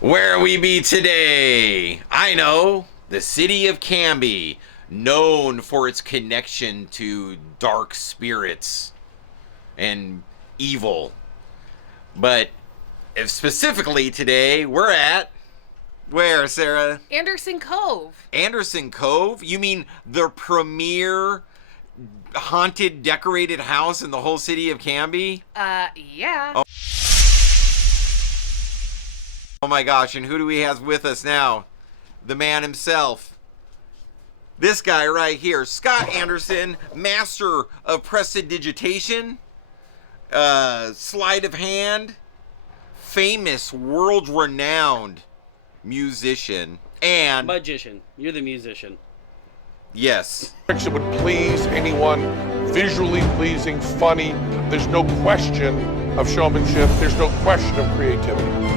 Where we be today? I know, the city of Canby, known for its connection to dark spirits and evil. But if specifically today, we're at where, Sarah? Anderson Cove. Anderson Cove? You mean the premier haunted decorated house in the whole city of Canby? Yeah. Oh my gosh, and who do we have with us now? The man himself. This guy right here, Scott Anderson, master of prestidigitation, sleight of hand, famous, world-renowned musician, and... Magician. You're the musician. Yes. It would please anyone, visually pleasing, funny. There's no question of showmanship. There's no question of creativity.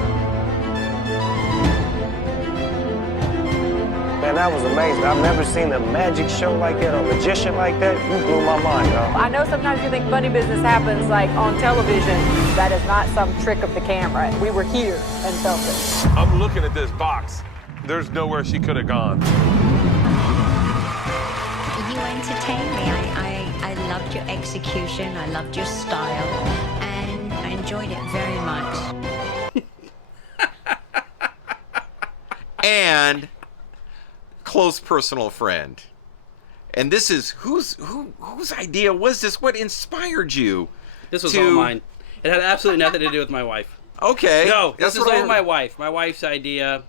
Man, that was amazing. I've never seen a magic show like that, a magician like that. You blew my mind, y'all. I know sometimes you think funny business happens like on television. That is not some trick of the camera. We were here and felt it. I'm looking at this box. There's nowhere she could have gone. You entertained me. I loved your execution. I loved your style. And I enjoyed it very much. And... close personal friend. And this is whose idea was this? What inspired you? This was all mine. It had absolutely nothing to do with my wife. Okay. No, this is all my wife. My wife's idea.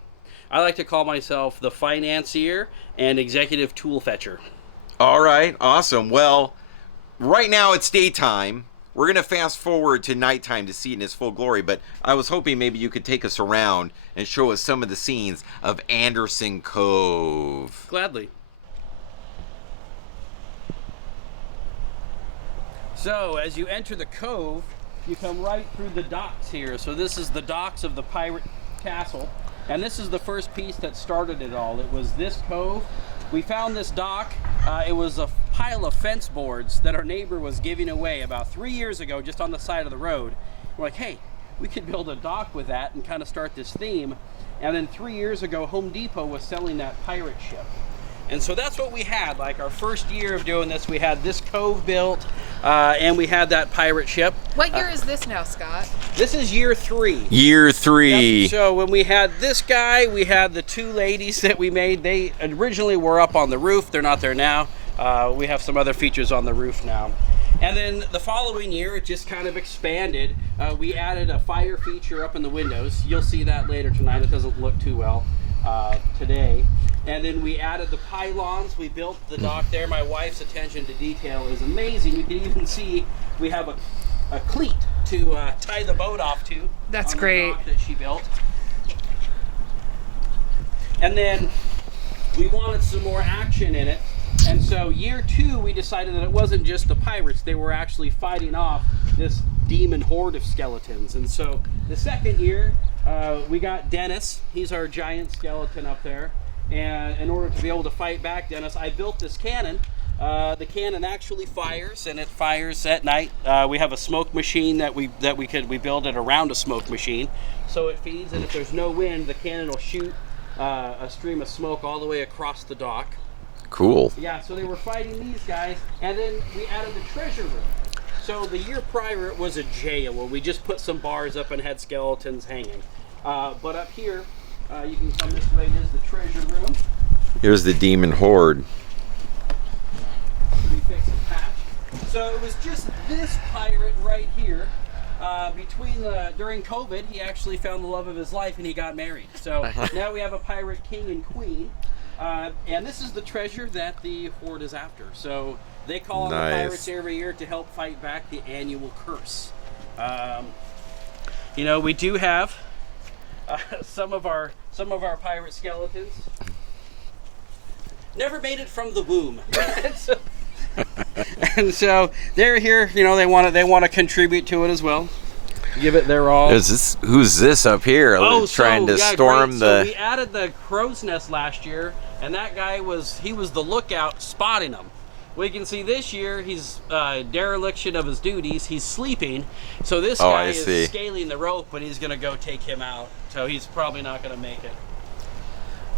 I like to call myself the financier and executive tool fetcher. All right, awesome. Well, right now it's daytime. We're going to fast forward to nighttime to see it in its full glory, but I was hoping maybe you could take us around and show us some of the scenes of Anderson Cove. Gladly. So, as you enter the cove, you come right through the docks here. So this is the docks of the pirate castle, and this is the first piece that started it all. It was this cove. We found this dock. It was a pile of fence boards that our neighbor was giving away about 3 years ago just on the side of the road. We're like, hey, we could build a dock with that and kind of start this theme. And then 3 years ago, Home Depot was selling that pirate ship. And so that's what we had. Like our first year of doing this, we had this cove built and we had that pirate ship. What year is this now, Scott? This is year 3. Year 3. Yep. So when we had this guy, we had the 2 ladies that we made. They originally were up on the roof. They're not there now. We have some other features on the roof now. And then the following year, it just kind of expanded. We added a fire feature up in the windows. You'll see that later tonight. It doesn't look too well today. And then we added the pylons. We built the dock there. My wife's attention to detail is amazing. You can even see we have a cleat to tie the boat off to. That's on great. The dock that she built. And then we wanted some more action in it. And so year 2, we decided that it wasn't just the pirates. They were actually fighting off this demon horde of skeletons. And so the second year, we got Dennis. He's our giant skeleton up there. And in order to be able to fight back Dennis, I built this cannon. The cannon actually fires, and it fires at night. We have a smoke machine that we build it around a smoke machine, so it feeds. And if there's no wind, the cannon will shoot a stream of smoke all the way across the dock. Cool. Yeah, so they were fighting these guys, and then we added the treasure room. So the year prior it was a jail where we just put some bars up and had skeletons hanging. But up here, you can come this way, is the treasure room. Here's the demon horde. We fix and patch. So it was just this pirate right here. During COVID, he actually found the love of his life and he got married. So now we have a pirate king and queen. And this is the treasure that the horde is after. So they call on the pirates every year to help fight back the annual curse. We do have some of our pirate skeletons. Never made it from the womb. And so they're here. They want to contribute to it as well. Give it their all. Who's this up here trying to storm the... So we added the crow's nest last year, and that guy was the lookout spotting them. We can see this year he's dereliction of his duties. He's sleeping. So this Oh, guy I is see. scaling the rope, but he's going to go take him out. So he's probably not going to make it.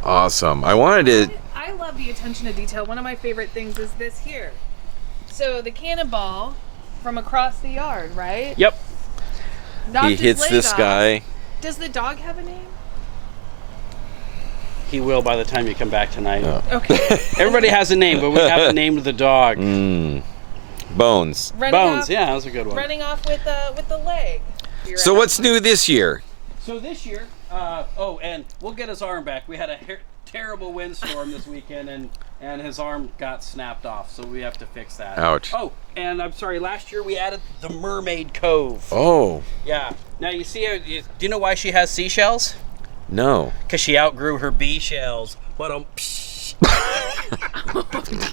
Awesome. I wanted to. I love the attention to detail. One of my favorite things is this here. So the cannonball from across the yard, right? Yep. Knocked He his hits leg this off. guy. Does the dog have a name? He will by the time you come back tonight. Oh. Okay. Everybody has a name, but we haven't named the dog. Bones. Running Bones, off, yeah, that was a good one. Running off with the leg. You're So out. what's new this year? So this year, and we'll get his arm back. We had a terrible windstorm this weekend, and his arm got snapped off, so we have to fix that. Ouch. Oh, and I'm sorry, last year we added the Mermaid Cove. Oh, Yeah. Now you see, do you know why she has seashells? no. Because she outgrew her bee shells. But Oh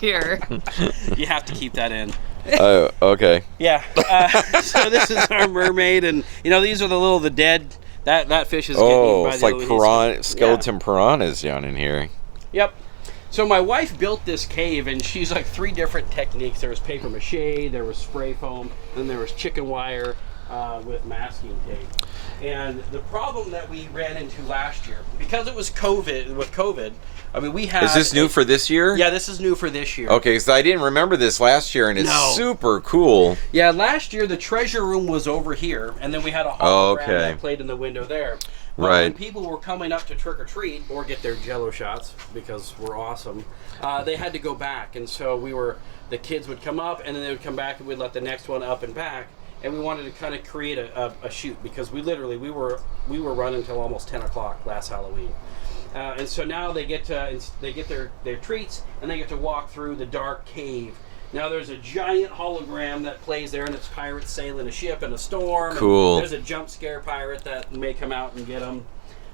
dear. you have to keep that in. Oh, okay. Yeah. So this is our mermaid, and these are the dead. That fish is getting Oh, eaten by it's the like other piranha, skeleton piranhas down in here. Yep. So my wife built this cave, and she's like 3 different techniques. There was paper mache, there was spray foam, then there was chicken wire with masking tape. And the problem that we ran into last year, because it was COVID, I mean, we had... Is this new for this year? Yeah, this is new for this year. Okay, because I didn't remember this last year, and it's No. super cool. Yeah, last year the treasure room was over here, and then we had a Oh, hologram okay. that played in the window there. But Right. when people were coming up to trick or treat or get their Jello shots, because we're awesome, they had to go back, and so the kids would come up, and then they would come back, and we'd let the next one up and back, and we wanted to kind of create a shoot, because we were running until almost 10 o'clock last Halloween. And so now they get their treats, and they get to walk through the dark cave. Now there's a giant hologram that plays there, and it's pirates sailing a ship in a storm. Cool. And there's a jump scare pirate that may come out and get them.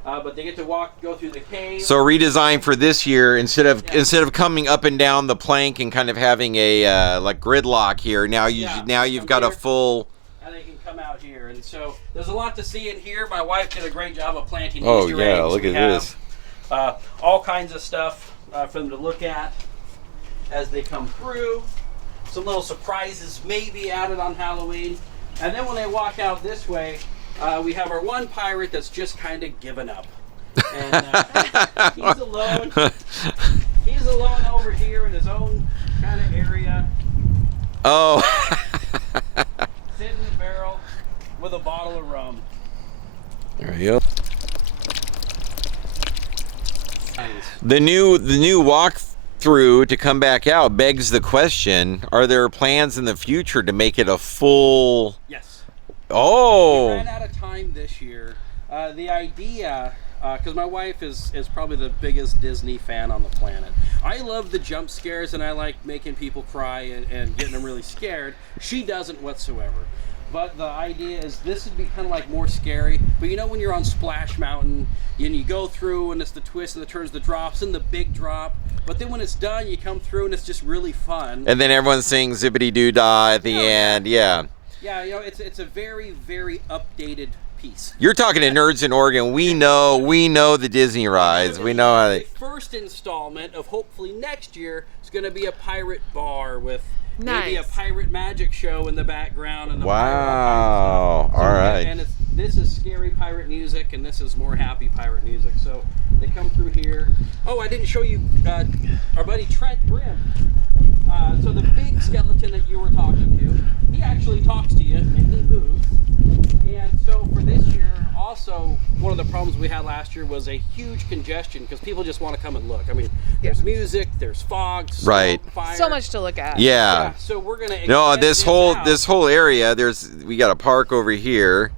But they get to go through the cave. So redesign for this year, instead of coming up and down the plank and kind of having a like gridlock here, now you've got a full. And they can come out here, and so there's a lot to see in here. My wife did a great job of planting Oh, Easter yeah, eggs. look We at have, this. all kinds of stuff for them to look at as they come through. Some little surprises may be added on Halloween. And then when they walk out this way, we have our one pirate that's just kind of given up. And he's alone. He's alone over here in his own kind of area, Oh. sitting in the barrel with a bottle of rum. There you go. Nice. The new walkthrough to come back out begs the question: are there plans in the future to make it a full? Yes. We Oh. ran out of time this year. The idea, because my wife is probably the biggest Disney fan on the planet. I love the jump scares, and I like making people cry and getting them really scared. She doesn't whatsoever. But the idea is this would be kind of like more scary. But when you're on Splash Mountain, and you go through, and it's the twists and the turns, the drops, and the big drop. But then when it's done, you come through, and it's just really fun. And then everyone sings "Zippity Doo Dah" at the end. Yeah. Yeah, it's a very, very updated piece. You're talking to nerds in Oregon. We know the Disney rides. We know how The they. first installment of hopefully next year is going to be a pirate bar with maybe a Nice. pirate magic show in the background. And the Wow. All right. And this is scary pirate music, and this is more happy pirate music. So they come through here. Oh, I didn't show you our buddy Trent Grimm. So the big skeleton that you were talking to, he actually talks to you, and he moves. And so for this year, also, one of the problems we had last year was a huge congestion because people just want to come and look. I mean, there's music, there's fog, smoke, Right. fire. So much to look at. Yeah. So we're gonna No, extend this whole area. We got a park over here,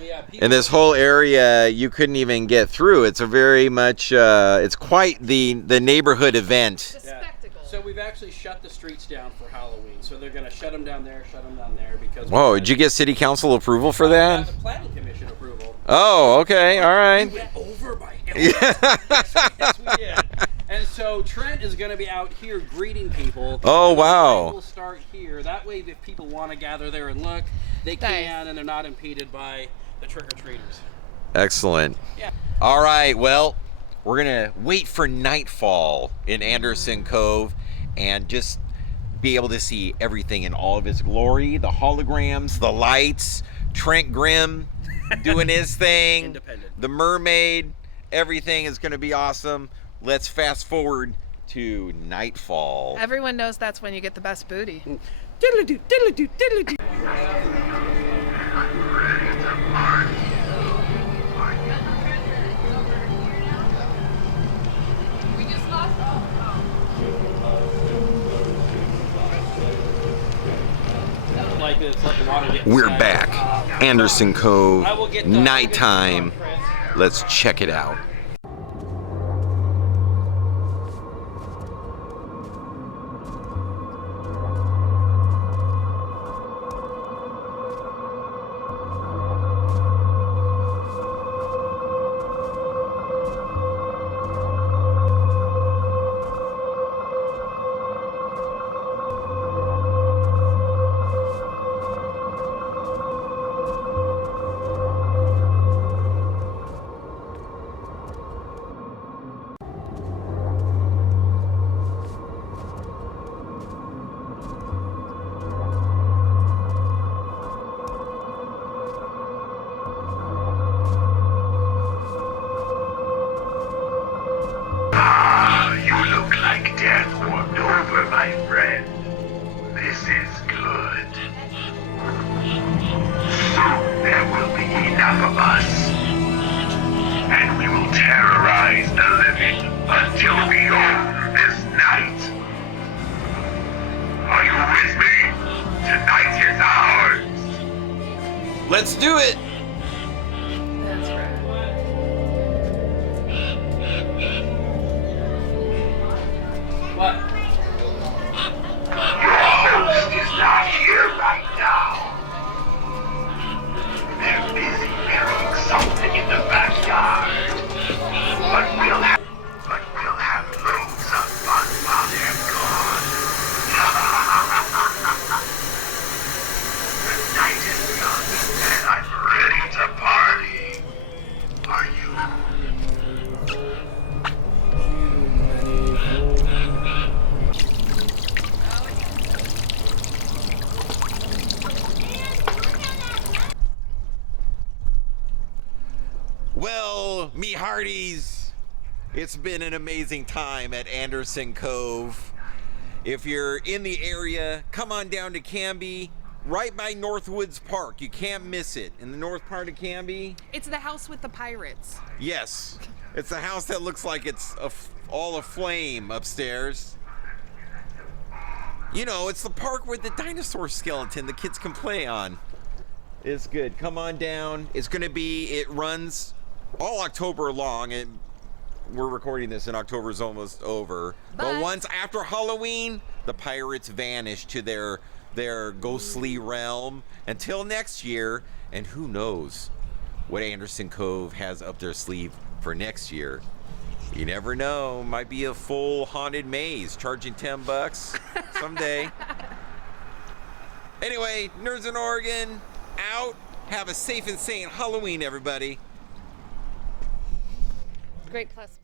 Yeah, and this whole area you couldn't even get through. It's a very much. It's quite the neighborhood event. It's a spectacle. So we've actually shut the streets down for Halloween. So they're gonna shut them down there, because. Whoa! Did you get city council approval for We that? got the planning commission approval. Oh, okay. All right. We went over by yes, we did. And so Trent is going to be out here greeting people. Oh, wow. We'll start here. That way, if people want to gather there and look, they can, and they're not impeded by the trick-or-treaters. Excellent. Yeah. All right. Well, we're gonna wait for nightfall in Anderson Cove, and just be able to see everything in all of its glory. The holograms, the lights, Trent Grimm doing his thing, Independent. the mermaid, everything is going to be awesome. Let's fast forward to nightfall. Everyone knows that's when you get the best booty. Diddle-a-doo, diddle-a-doo, diddle-a-doo. Like it's like water getting We're stagnant. back. Anderson Cove, I will get the- nighttime. Let's check it out. You look like death warmed over, my friend. This is good. Soon there will be enough of us. And we will terrorize the living until we own this night. Are you with me? Tonight is ours. Let's do it. That's right. What? Your host is not here right now. They're busy burying something in the backyard. But we'll have loads of fun while they're gone. The night is young and I'm ready to party. Are you? Well, me hearties, it's been an amazing time at Anderson Cove. If you're in the area, come on down to Canby, right by Northwoods Park. You can't miss it. In the north part of Canby, It's the house with the pirates. yes, it's a house that looks like it's all aflame upstairs. You know, it's the park with the dinosaur skeleton the kids can play on. It's good. Come on down. It runs all October long, and we're recording this and October's almost over. But But- once after Halloween, the pirates vanish to their ghostly realm until next year, and who knows what Anderson Cove has up their sleeve for next year. You never know. Might be a full haunted maze charging $10 someday. Anyway, Nerds in Oregon, out. Have a safe and sane Halloween, everybody. Great plus.